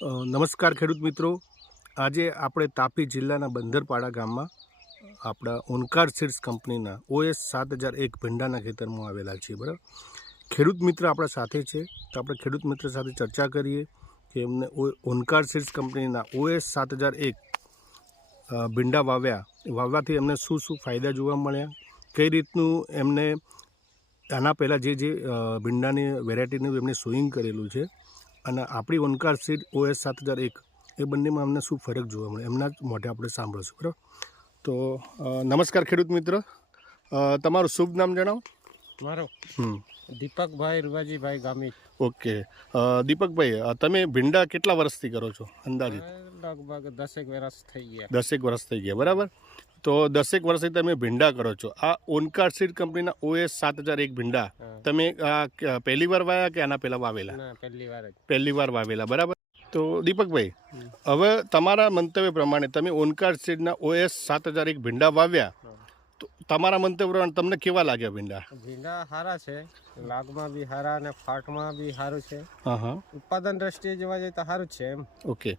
નમસ્કાર ખેડૂત મિત્રો, આજે આપણે તાપી જિલ્લાના બંદરપાડા ગામમાં આપણા ઓનકાર સીડ્સ કંપનીના OS 7001 ભીંડાના ખેતરમાં આવેલા છીએ. બરાબર, ખેડૂત મિત્ર આપણા સાથે છે, તો આપણે ખેડૂત મિત્ર સાથે ચર્ચા કરીએ કે એમને ઓનકાર સીડ્સ કંપનીના OS 7001 ભીંડા વાવવાથી એમને શું શું ફાયદા જોવા મળ્યા, કઈ રીતનું એમને આના પહેલાં જે ભીંડાની વેરાયટીનું એમને સોઈંગ કરેલું છે અને આપણી ઓનકાર સીડ OS 7001 એ બંનેમાં અમને શું ફરક જોવા મળે એમના જ મોઢે આપણે સાંભળશું. બરાબર, તો નમસ્કાર ખેડૂત મિત્ર, તમારું શુભ નામ જણાવો. મારો દીપકભાઈ રૂવાજીભાઈ ગામી. ઓકે દીપકભાઈ, તમે ભીંડા કેટલા વર્ષથી કરો છો અંદાજિત? લગભગ 10 વર્ષ થઈ ગયા. 10 વર્ષ થઈ ગયા, બરાબર. તો 10 વર્ષથી તમે ભીંડા કરો છો. આ ઓનકાર સીડ કંપનીના OS 7001 ભીંડા તમે પહેલી વાર વાવ્યા કે આના પહેલા વાવેલા? પહેલી વાર વાવેલા, બરાબર. તો દીપકભાઈ, હવે તમારા મંતવ્ય પ્રમાણે તમે ઓનકાર સીડના OS 7001 ભીંડા વાવ્યા, તો તમારા મંતવ્ય પ્રમાણે તમને કેવા લાગ્યા ભીંડા? ભીંડા સારા છે, લાગમાં બી સારા અને ફાટમાં બી સારું છે. હા, ઉત્પાદન દ્રષ્ટિએ જોવા જઈએ તો સારું જ છે એમ. ઓકે,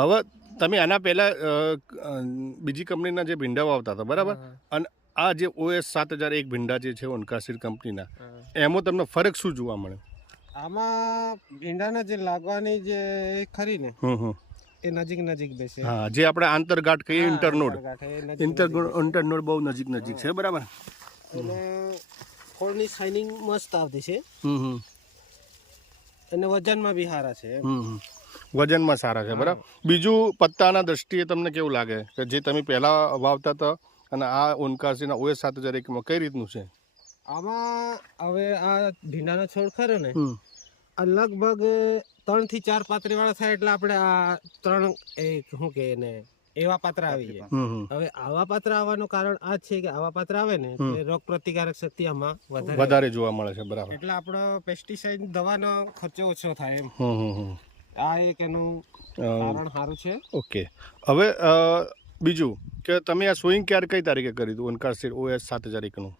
હવે તમે આના પહેલા બીજી કંપનીના જે ભીંડા વાવતા હતા, બરાબર, અને આ જે OS 7001 ભીંડા જે છે ઓનકાર સીડ કંપનીના, એમાં તમને ફરક શું જોવા મળે? આમાં ભીંડાના જે લાગવાની જે ખરી ને એ નજીક બેસે. હા, જે આપણે આંતરગાંઠ કહીએ, ઇન્ટરનોડ બહુ નજીક છે, બરાબર. અને ફળની શાઇનિંગ મસ્ત આવતી છે અને વજનમાં બી સારા છે. વજનમાં સારા છે, બરાબર. બીજું પત્તાના દ્રષ્ટિએ તમને કેવું લાગે કે જે તમે પહેલા વાવતા હતા અને આ ઓનકાર સીડના OS 7001 કઈ રીતનું છે? આમાં હવે આ ભીંડાનો છોડ ખરો ને, આ લગભગ 3 થી 4 પાત્રી વાળા થાય એટલે આપણે આ 3 શું કે ને એવા પાત્ર આવી જાય. હવે આવા પાત્ર આવવાનું કારણ આ છે કે આવા પાત્ર આવે ને રોગ પ્રતિકારક શક્તિ આમાં વધારે જોવા મળે છે, બરાબર. એટલે આપણો પેસ્ટિસાઇડ દવાનો ખર્ચો ઓછો થાય એમ. આ એક એનું કારણ સારું છે. ઓકે, હવે બીજું કે તમે આ સોઈંગ ક્યારે કઈ તારીખે કરી હતું ઓનકાર સીડ OS 7001 નું?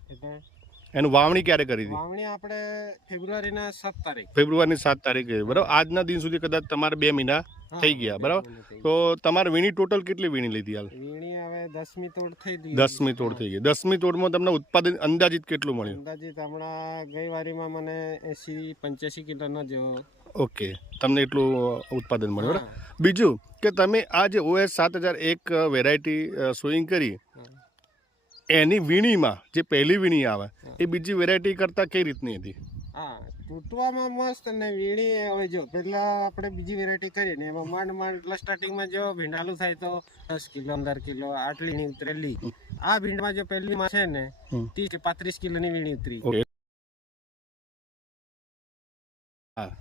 એનું વાવણી ક્યારે કરી હતી? વાવણી આપણે ફેબ્રુઆરીની 7 તારીખે, બરાબર. આજના દિન સુધી કદાચ તમારે 2 મહિના થઈ ગયા, બરાબર. તો તમારે વીણી ટોટલ કેટલી વીણી લીધી હાલ? વીણી હવે 10મી તોડ થઈ ગઈ. 10મી તોડ થઈ ગઈ. 10મી તોડમાં તમને ઉત્પાદન અંદાજિત કેટલું મળ્યું? અંદાજિત હમણાં ગઈ વારીમાં મને 80-85 કિલોનો જેવો. ઓકે, તમને એટલું ઉત્પાદન મળ્યું, બરાબર. બીજું કે તમે આ જે OS 7001 વેરાયટી સોઈંગ કરી, એની વીણીમાં જે પહેલી વીણી આવે એ બીજી વેરાયટી કરતાં કઈ રીતની હતી? હા, તૂટવામાં મસ્ત ને વીણી. હવે જો પેલા આપણે બીજી વેરાયટી કરીએ ને એમાં માંડ સ્ટાર્ટિંગમાં જો ભીંડાલું થાય તો 10 કિલો 15 કિલો આટલી ની ઉતરેલી. આ ભીંડામાં જો પહેલીમાં છે ને 30-35 કિલોની વીણી ઉતરી. હા,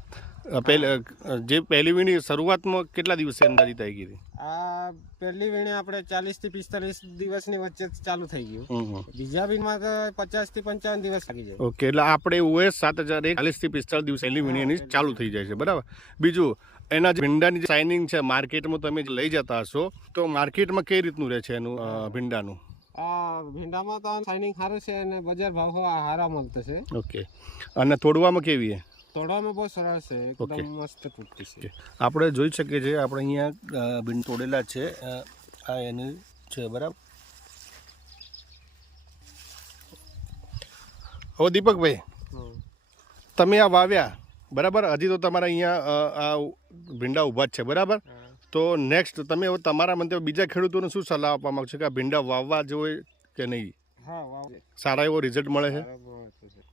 જે પહેલી વીણી શરૂઆતમાં કેટલા દિવસે અંદાજિત આવી ગઈ? આ પહેલી વીણી આપણે 40 થી 45 દિવસની વચ્ચે ચાલુ થઈ ગયું. બીજા વીણીમાં તો 50 થી 55 દિવસ લાગી જાય. ઓકે, એટલે આપણે OS 7001 40 થી 45 દિવસ પહેલી વીણી એની ચાલુ થઈ જાય છે, બરાબર. બીજું એના જે ભીંડાની જે શાઇનિંગ છે માર્કેટમાં તમે લઈ જતા હશો, તો માર્કેટમાં કઈ રીતનું રહે છે એનું ભીંડાનું? આ ભીંડામાં તો શાઇનિંગ સારું છે અને બજાર ભાવ સારા મળતો છે. ઓકે, અને તોડવામાં કેવી છે? તોડવામાં બહુ સરળ છે, એકદમ મસ્ત તૂટતી છે. આપણે જોઈ શકીએ છીએ, આપણે અહીંયા ભીંડ તોડેલા છે, આ એની છે, બરાબર. હવે દીપકભાઈ, તમે આ વાવ્યા, બરાબર, હજી તો તમારા અહીંયા આ ભીંડા ઊભા જ છે, બરાબર. તો નેક્સ્ટ તમે તમારા મંતવ્ય બીજા ખેડૂતોને શું સલાહ આપવા માંગશો કે આ ભીંડા વાવવા જોઈએ કે નહીં? હા, સારા એવો રિઝલ્ટ મળે છે.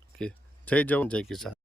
ઓકે, જય જવાન જય કિસાન.